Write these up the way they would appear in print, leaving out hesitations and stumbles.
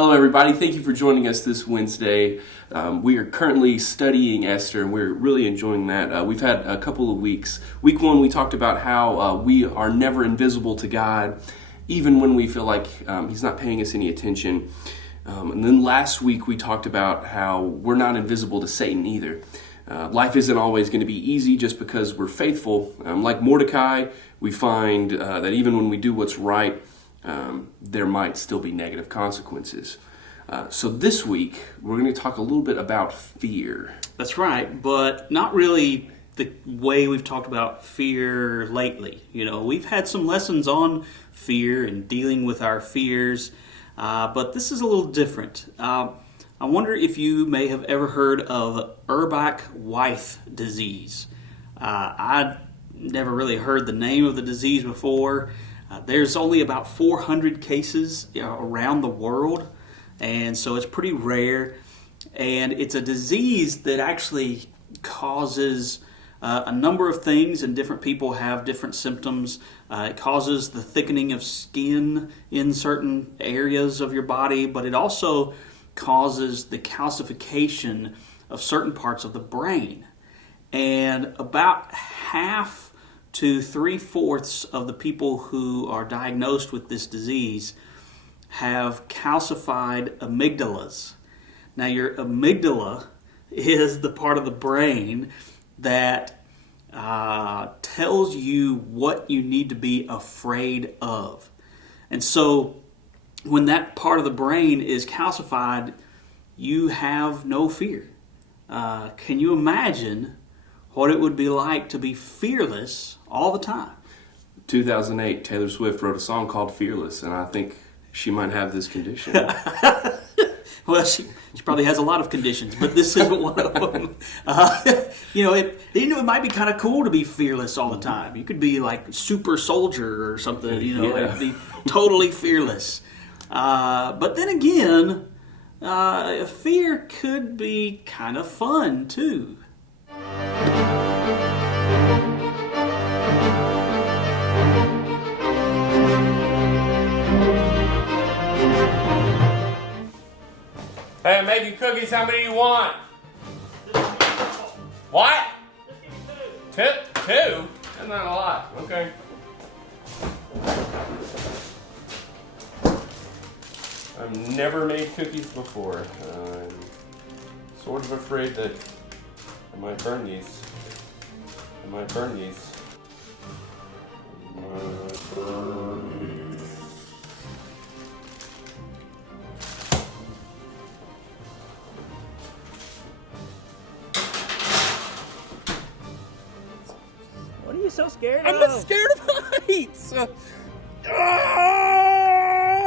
Hello, everybody. Thank you for joining us this Wednesday. We are currently studying Esther, and we're really enjoying that. We've had a couple of weeks. Week one, we talked about how we are never invisible to God, even when we feel like He's not paying us any attention. And then last week, we talked about how we're not invisible to Satan either. Life isn't always going to be easy just because we're faithful. Like Mordecai, we find that even when we do what's right, there might still be negative consequences. So this week, we're going to talk a little bit about fear. That's right, but not really the way we've talked about fear lately. You know, we've had some lessons on fear and dealing with our fears, but this is a little different. I wonder if you may have ever heard of Urbach-Wiethe disease. I'd never really heard the name of the disease before. There's only about 400 cases around the world, and so it's pretty rare. And it's a disease that actually causes a number of things, and different people have different symptoms. It causes the thickening of skin in certain areas of your body, but it also causes the calcification of certain parts of the brain. And about half to 3/4 of the people who are diagnosed with this disease have calcified amygdalas. Now, your amygdala is the part of the brain that tells you what you need to be afraid of. And so when that part of the brain is calcified, you have no fear. Can you imagine what it would be like to be fearless all the time? 2008, Taylor Swift wrote a song called Fearless, and I think she might have this condition. Well, she probably has a lot of conditions, but this is one of them. It might be kind of cool to be fearless all the time. You could be like super soldier or something, like be totally fearless. But then again, fear could be kind of fun too. Hey, I'm making cookies. How many do you want? What? Just give me two. Two? That's not a lot. Okay. I've never made cookies before. I'm sort of afraid that I might burn these. What are you so scared of? I'm not scared of heights. I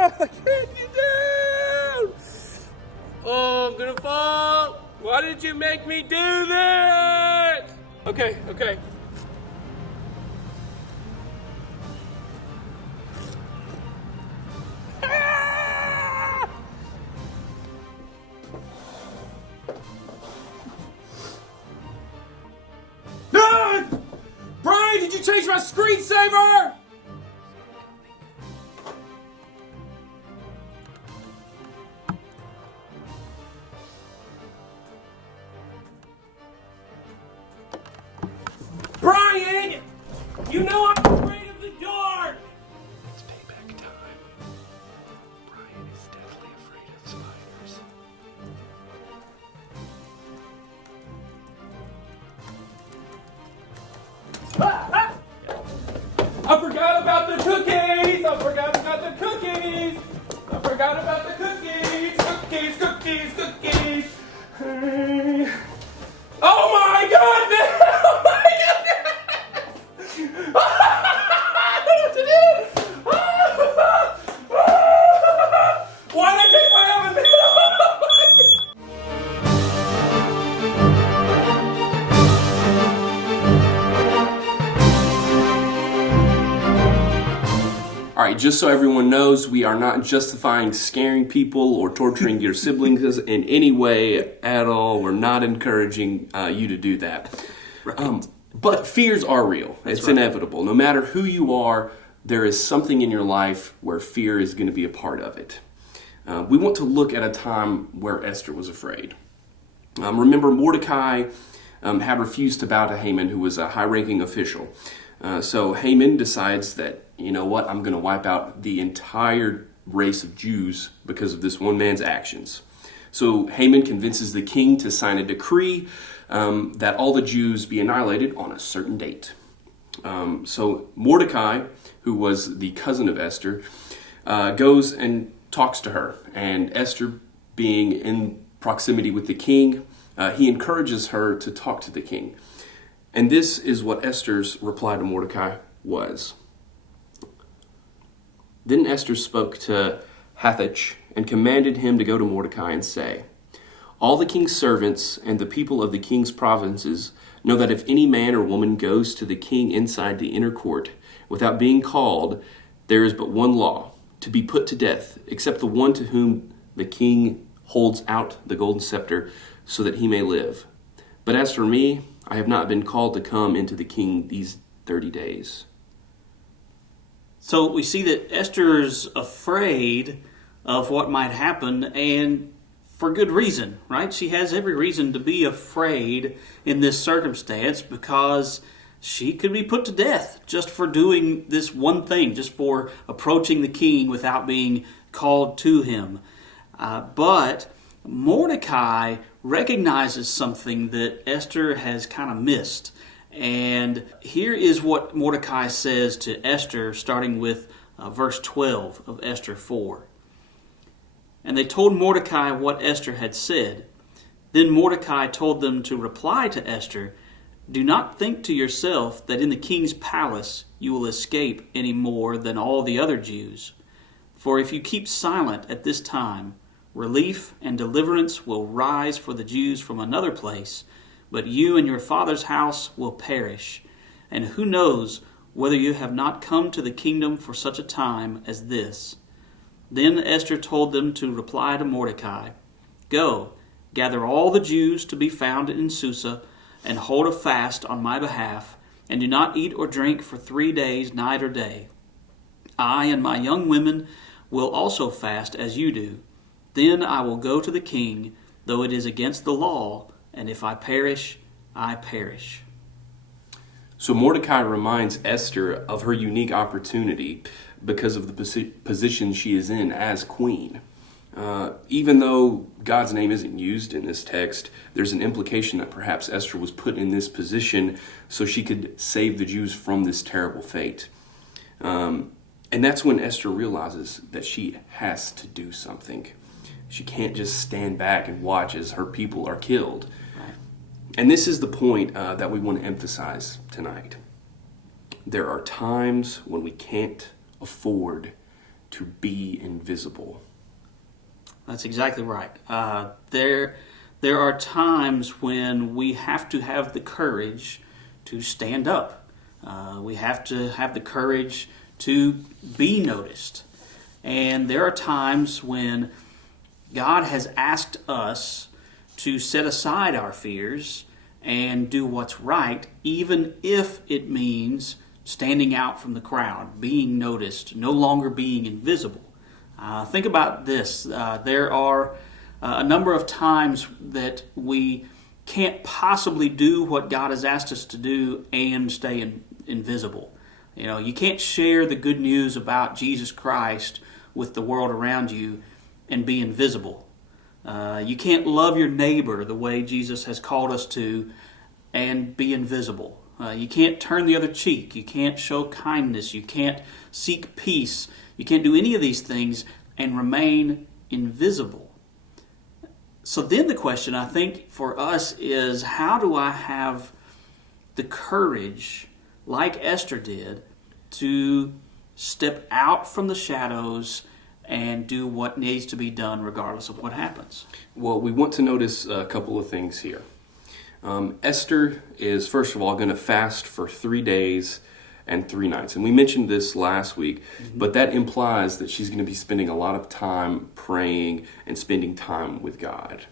can't get down. Oh, I'm gonna fall. Why did you make me do that? Okay. Brian, did you change my screensaver? Brian! You know I'm afraid of the dark! It's payback time. Brian is deathly afraid of spiders. I forgot about the cookies! Cookies! Oh my goodness! Oh my goodness! I don't know what to do! Why did I take my oven? All right, just so everyone knows, we are not justifying scaring people or torturing your siblings in any way at all. We're not encouraging you to do that. Right. But fears are real. It's inevitable. No matter who you are, there is something in your life where fear is going to be a part of it. We want to look at a time where Esther was afraid. Remember, Mordecai had refused to bow to Haman, who was a high-ranking official. So Haman decides that, you know what, I'm going to wipe out the entire race of Jews because of this one man's actions. So Haman convinces the king to sign a decree that all the Jews be annihilated on a certain date. So Mordecai, who was the cousin of Esther, goes and talks to her. And Esther, being in proximity with the king, he encourages her to talk to the king. And this is what Esther's reply to Mordecai was. Then Esther spoke to Hathach and commanded him to go to Mordecai and say, all the king's servants and the people of the king's provinces know that if any man or woman goes to the king inside the inner court without being called, there is but one law, to be put to death, except the one to whom the king holds out the golden scepter so that he may live. But as for me, I have not been called to come into the king these 30 days. So we see that Esther's afraid of what might happen, and for good reason, right? She has every reason to be afraid in this circumstance because she could be put to death just for doing this one thing, just for approaching the king without being called to him. But Mordecai recognizes something that Esther has kind of missed. And here is what Mordecai says to Esther, starting with verse 12 of Esther 4. And they told Mordecai what Esther had said. Then Mordecai told them to reply to Esther, do not think to yourself that in the king's palace you will escape any more than all the other Jews. For if you keep silent at this time, relief and deliverance will rise for the Jews from another place, but you and your father's house will perish. And who knows whether you have not come to the kingdom for such a time as this. Then Esther told them to reply to Mordecai, go, gather all the Jews to be found in Susa, and hold a fast on my behalf, and do not eat or drink for 3 days, night or day. I and my young women will also fast as you do. Then I will go to the king, though it is against the law, and if I perish, I perish. So Mordecai reminds Esther of her unique opportunity because of the position she is in as queen. Even though God's name isn't used in this text, there's an implication that perhaps Esther was put in this position so she could save the Jews from this terrible fate. And that's when Esther realizes that she has to do something. She can't just stand back and watch as her people are killed. Right. And this is the point that we want to emphasize tonight. There are times when we can't afford to be invisible. That's exactly right. There are times when we have to have the courage to stand up. We have to have the courage to be noticed. And there are times when God has asked us to set aside our fears and do what's right, even if it means standing out from the crowd, being noticed, no longer being invisible. Think about this. There are a number of times that we can't possibly do what God has asked us to do and stay invisible. You know, you can't share the good news about Jesus Christ with the world around you and be invisible. You can't love your neighbor the way Jesus has called us to and be invisible. You can't turn the other cheek. You can't show kindness. You can't seek peace. You can't do any of these things and remain invisible. So then the question, I think, for us is, how do I have the courage, like Esther did, to step out from the shadows and do what needs to be done regardless of what happens? Well, we want to notice a couple of things here. Esther is, first of all, going to fast for 3 days and 3 nights. And we mentioned this last week, but that implies that she's going to be spending a lot of time praying and spending time with God.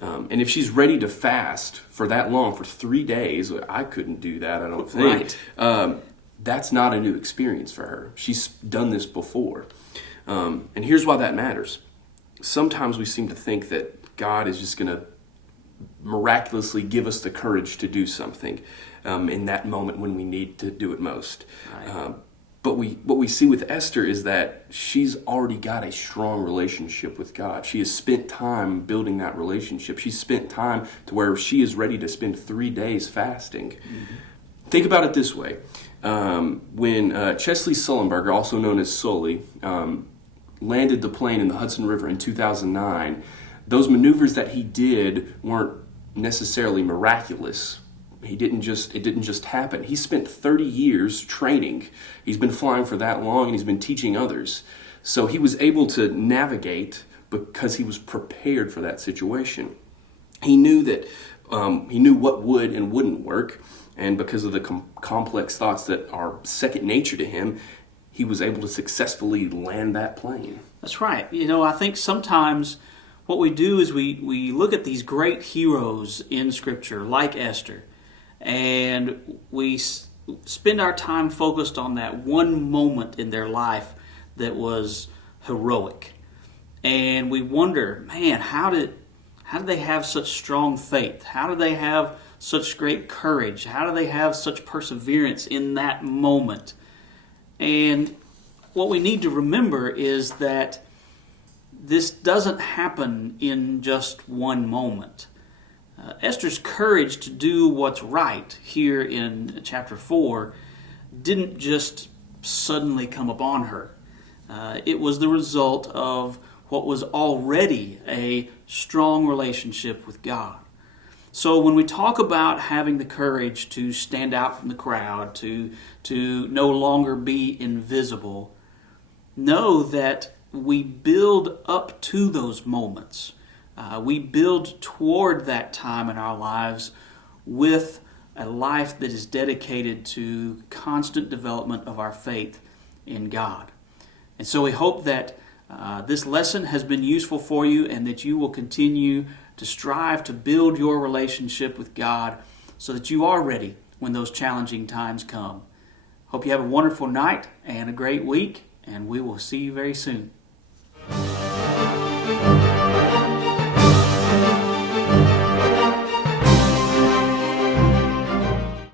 And if she's ready to fast for that long, for 3 days, I couldn't do that, I don't think. Right. That's not a new experience for her. She's done this before. And here's why that matters. sometimes we seem to think that God is just going to miraculously give us the courage to do something in that moment when we need to do it most. Right. But what we see with Esther is that she's already got a strong relationship with God. She has spent time building that relationship. She's spent time to where she is ready to spend 3 days fasting. Mm-hmm. Think about it this way. When Chesley Sullenberger, also known as Sully, landed the plane in the Hudson River in 2009, those maneuvers that he did weren't necessarily miraculous. It didn't just happen. He spent 30 years training. He's been flying for that long, and he's been teaching others. So he was able to navigate because he was prepared for that situation. He knew that he knew what would and wouldn't work, and because of the complex thoughts that are second nature to him, he was able to successfully land that plane. That's right. I think sometimes what we do is we look at these great heroes in Scripture, like Esther, and we spend our time focused on that one moment in their life that was heroic. And we wonder, man, how did they have such strong faith? How did they have such great courage? How do they have such perseverance in that moment? And what we need to remember is that this doesn't happen in just one moment. Esther's courage to do what's right here in chapter 4 didn't just suddenly come upon her. It was the result of what was already a strong relationship with God. So when we talk about having the courage to stand out from the crowd, to no longer be invisible, know that we build up to those moments. We build toward that time in our lives with a life that is dedicated to constant development of our faith in God. And so we hope that this lesson has been useful for you, and that you will continue to strive to build your relationship with God so that you are ready when those challenging times come. Hope you have a wonderful night and a great week, and we will see you very soon.